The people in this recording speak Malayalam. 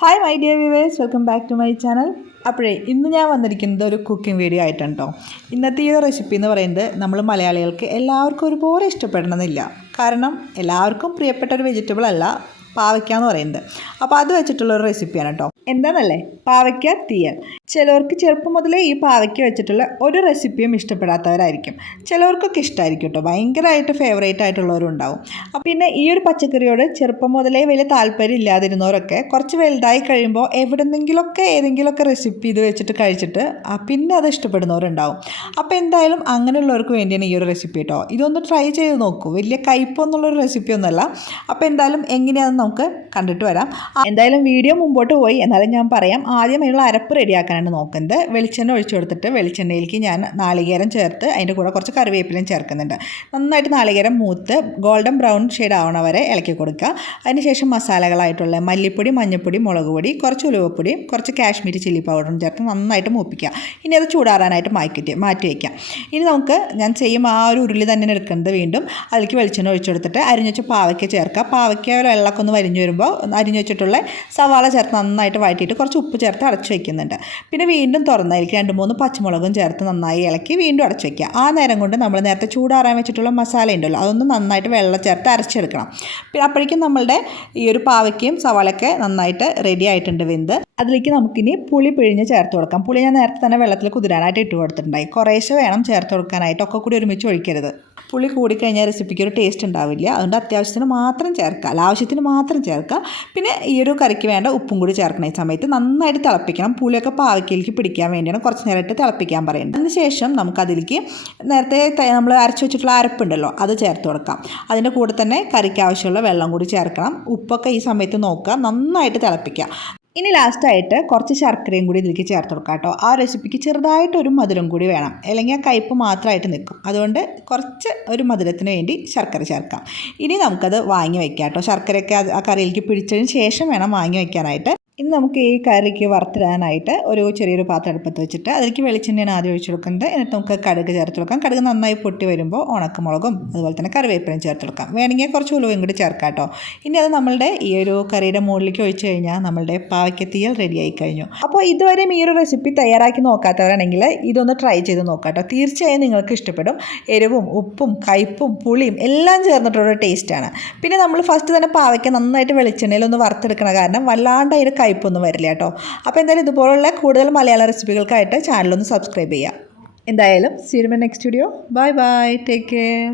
Hi my dear viewers, welcome back to my channel. അപ്പോഴേ ഇന്ന് ഞാൻ വന്നിരിക്കുന്നത് ഒരു കുക്കിംഗ് വീഡിയോ ആയിട്ടാണ് കേട്ടോ. ഇന്നത്തെ ഈ റെസിപ്പി എന്ന് പറയുന്നത് നമ്മൾ മലയാളികൾക്ക് എല്ലാവർക്കും ഒരുപോലെ ഇഷ്ടപ്പെടണമെന്നില്ല. കാരണം എല്ലാവർക്കും പ്രിയപ്പെട്ട ഒരു വെജിറ്റബിൾ അല്ല പാവയ്ക്ക എന്ന് പറയുന്നത്. അപ്പോൾ അത് വെച്ചിട്ടുള്ളൊരു റെസിപ്പിയാണ് കേട്ടോ. എന്താണെന്നല്ലേ, പാവയ്ക്ക തീയൽ. ചിലവർക്ക് ചെറുപ്പം മുതലേ ഈ പാവയ്ക്ക വെച്ചിട്ടുള്ള ഒരു റെസിപ്പിയും ഇഷ്ടപ്പെടാത്തവരായിരിക്കും. ചിലവർക്കൊക്കെ ഇഷ്ടമായിരിക്കും കേട്ടോ, ഭയങ്കരമായിട്ട് ഫേവറേറ്റ് ആയിട്ടുള്ളവരുണ്ടാവും. അപ്പം പിന്നെ ഈ ഒരു പച്ചക്കറിയോട് ചെറുപ്പം മുതലേ വലിയ താല്പര്യം ഇല്ലാതിരുന്നവരൊക്കെ കുറച്ച് വലുതായി കഴിയുമ്പോൾ എവിടെന്നെങ്കിലുമൊക്കെ ഏതെങ്കിലുമൊക്കെ റെസിപ്പി ഇത് വെച്ചിട്ട് കഴിച്ചിട്ട് പിന്നെ അത് ഇഷ്ടപ്പെടുന്നവരുണ്ടാവും. അപ്പോൾ എന്തായാലും അങ്ങനെയുള്ളവർക്ക് വേണ്ടിയാണ് ഈ ഒരു റെസിപ്പി കേട്ടോ. ഇതൊന്ന് ട്രൈ ചെയ്ത് നോക്കൂ. വലിയ കയ്പൊന്നുള്ളൊരു റെസിപ്പി ഒന്നുമല്ല. അപ്പോൾ എന്തായാലും എങ്ങനെയാണെന്ന് നമുക്ക് കണ്ടിട്ട് വരാം. എന്തായാലും വീഡിയോ മുമ്പോട്ട് പോയി എന്നാലും ഞാൻ പറയാം. ആദ്യം അതിനുള്ള അരപ്പ് റെഡിയാക്കാനാണ് നോക്കുന്നത്. വെളിച്ചെണ്ണ ഒഴിച്ചു കൊടുത്തിട്ട് വെളിച്ചെണ്ണയിലേക്ക് ഞാൻ നാളികേരം ചേർത്ത് അതിൻ്റെ കൂടെ കുറച്ച് കറിവേപ്പിലയും ചേർക്കുന്നുണ്ട്. നന്നായിട്ട് നാളികേരം മൂത്ത് ഗോൾഡൻ ബ്രൗൺ ഷെയ്ഡ് ആവണ വരെ ഇളക്കി കൊടുക്കുക. അതിനുശേഷം മസാലകളായിട്ടുള്ള മല്ലിപ്പൊടി, മഞ്ഞൾപ്പൊടി, മുളക് പൊടി, കുറച്ച് ഉലുവപ്പൊടി, കുറച്ച് കാശ്മീരി ചില്ലി പൗഡറും ചേർത്ത് നന്നായിട്ട് മൂപ്പിക്കുക. ഇനി അത് ചൂടാറാനായിട്ട് മാറ്റി വയ്ക്കാം. ഇനി നമുക്ക് ഞാൻ ചെയ്യും ആ ഒരു ഉരുളി തന്നെ എടുക്കുന്നത്. വീണ്ടും അതിലേക്ക് വെളിച്ചെണ്ണ ഒഴിച്ചു കൊടുത്തിട്ട് അരിഞ്ഞു വെച്ച പാവയ്ക്ക ചേർക്കുക. പാവയ്ക്ക വെള്ളമൊക്കെ ഒന്ന് വരിഞ്ഞു വരുമ്പോൾ അരിഞ്ഞു വെച്ചിട്ടുള്ള സവാള ചേർത്ത് നന്നായിട്ട് വഴറ്റിയിട്ട് കുറച്ച് ഉപ്പ് ചേർത്ത് അടച്ചു വയ്ക്കുന്നുണ്ട്. പിന്നെ വീണ്ടും തുറന്നതിലേക്ക് 2-3 പച്ചമുളകും ചേർത്ത് നന്നായി ഇളക്കി വീണ്ടും അടച്ചു വയ്ക്കുക. ആ നേരം കൊണ്ട് നമ്മൾ നേരത്തെ ചൂടാറാൻ വെച്ചിട്ടുള്ള മസാല ഉണ്ടല്ലോ, അതൊന്ന് നന്നായിട്ട് വെള്ളം ചേർത്ത് അരച്ചെടുക്കണം. പിന്നെ അപ്പോഴേക്കും നമ്മളുടെ ഈ ഒരു പാവയ്ക്കയും സവാളയൊക്കെ നന്നായിട്ട് റെഡി ആയിട്ടുണ്ട് വെന്ത്. അതിലേക്ക് നമുക്കിനി പുളി പിഴിഞ്ഞ് ചേർത്ത് കൊടുക്കാം. പുളി ഞാൻ നേരത്തെ തന്നെ വെള്ളത്തിൽ കുതിരാനായിട്ട് ഇട്ട് കൊടുത്തിട്ടുണ്ടായി. കുറേശ്ശെ വേണം ചേർത്ത് കൊടുക്കാനായിട്ട്, ഒക്കെ കൂടി ഒരുമിച്ച് ഒഴിക്കരുത്. പുളി കൂടിക്കഴിഞ്ഞാൽ റെസിപ്പിക്ക് ഒരു ടേസ്റ്റ് ഉണ്ടാവില്ല. അതുകൊണ്ട് അത്യാവശ്യത്തിന് മാത്രം ചേർക്കുക, ആവശ്യത്തിന് മാത്രം ചേർക്കുക. പിന്നെ ഈ ഒരു കറിക്ക് വേണ്ട ഉപ്പും കൂടി ചേർക്കുന്ന ഈ സമയത്ത് നന്നായിട്ട് തിളപ്പിക്കണം. പുളിയൊക്കെ പാവയ്ക്കയിലേക്ക് പിടിക്കാൻ വേണ്ടിയാണ് കുറച്ച് നേരമായിട്ട് തിളപ്പിക്കാൻ പറയുന്നത്. അതിനുശേഷം നമുക്കതിലേക്ക് നേരത്തെ നമ്മൾ അരച്ചു വെച്ചിട്ടുള്ള അരപ്പുണ്ടല്ലോ, അത് ചേർത്ത് കൊടുക്കാം. അതിൻ്റെ കൂടെ തന്നെ കറിക്ക് ആവശ്യമുള്ള വെള്ളം കൂടി ചേർക്കണം. ഉപ്പൊക്കെ ഈ സമയത്ത് നോക്കുക, നന്നായിട്ട് തിളപ്പിക്കുക. ഇനി ലാസ്റ്റായിട്ട് കുറച്ച് ശർക്കരയും കൂടി ഇതിലേക്ക് ചേർത്ത് കൊടുക്കാം കേട്ടോ. ആ റെസിപ്പിക്ക് ചെറുതായിട്ടൊരു മധുരം കൂടി വേണം, അല്ലെങ്കിൽ ആ കയ്പ്പ് മാത്രമായിട്ട് നിൽക്കും. അതുകൊണ്ട് കുറച്ച് ഒരു മധുരത്തിന് വേണ്ടി ശർക്കര ചേർക്കാം. ഇനി നമുക്കത് വാങ്ങി വയ്ക്കാം കേട്ടോ. ശർക്കരയൊക്കെ ആ കറിയിലേക്ക് പിടിച്ചതിന് ശേഷം വേണം വാങ്ങി വയ്ക്കാനായിട്ട്. ഇനി നമുക്ക് ഈ കറിക്ക് വറുത്തിടാനായിട്ട് ഒരു ചെറിയൊരു പാത്രം അടുപ്പത്ത് വെച്ചിട്ട് അതിലേക്ക് വെളിച്ചെണ്ണയാണ് ആദ്യം ഒഴിച്ചു കൊടുക്കുന്നത്. എന്നിട്ട് നമുക്ക് കടുക് ചേർത്ത് കൊടുക്കാം. കടുക് നന്നായി പൊട്ടി വരുമ്പോൾ ഉണക്കമുളകും അതുപോലെ തന്നെ കറിവേപ്പിലയും ചേർത്ത് കൊടുക്കാം. വേണമെങ്കിൽ കുറച്ച് ഉലുവയും കൂടി ചേർക്കാം കേട്ടോ. ഇനി അത് നമ്മളുടെ ഈ ഒരു കറിയുടെ മുകളിലേക്ക് ഒഴിച്ചു കഴിഞ്ഞാൽ നമ്മളുടെ പാവയ്ക്ക തീയൽ റെഡിയായി കഴിഞ്ഞു. അപ്പോൾ ഇതുവരെയും ഈ ഒരു റെസിപ്പി തയ്യാറാക്കി നോക്കാത്തവരാണെങ്കിൽ ഇതൊന്ന് ട്രൈ ചെയ്ത് നോക്കാം കേട്ടോ. തീർച്ചയായും നിങ്ങൾക്ക് ഇഷ്ടപ്പെടും. എരിവും ഉപ്പും കയ്പും പുളിയും എല്ലാം ചേർന്നിട്ടുള്ള ടേസ്റ്റാണ്. പിന്നെ നമ്മൾ ഫസ്റ്റ് തന്നെ പാവയ്ക്ക നന്നായിട്ട് വെളിച്ചെണ്ണയിലൊന്ന് വറുത്തെടുക്കണം. കാരണം വല്ലാണ്ട് അതിന് കയ്പൊന്നും വരില്ല കേട്ടോ. അപ്പോൾ എന്തായാലും ഇതുപോലുള്ള കൂടുതൽ മലയാള റെസിപ്പികൾക്കായിട്ട് ചാനലൊന്ന് സബ്സ്ക്രൈബ് ചെയ്യുക. എന്തായാലും see you in my next video. Bye bye, take care.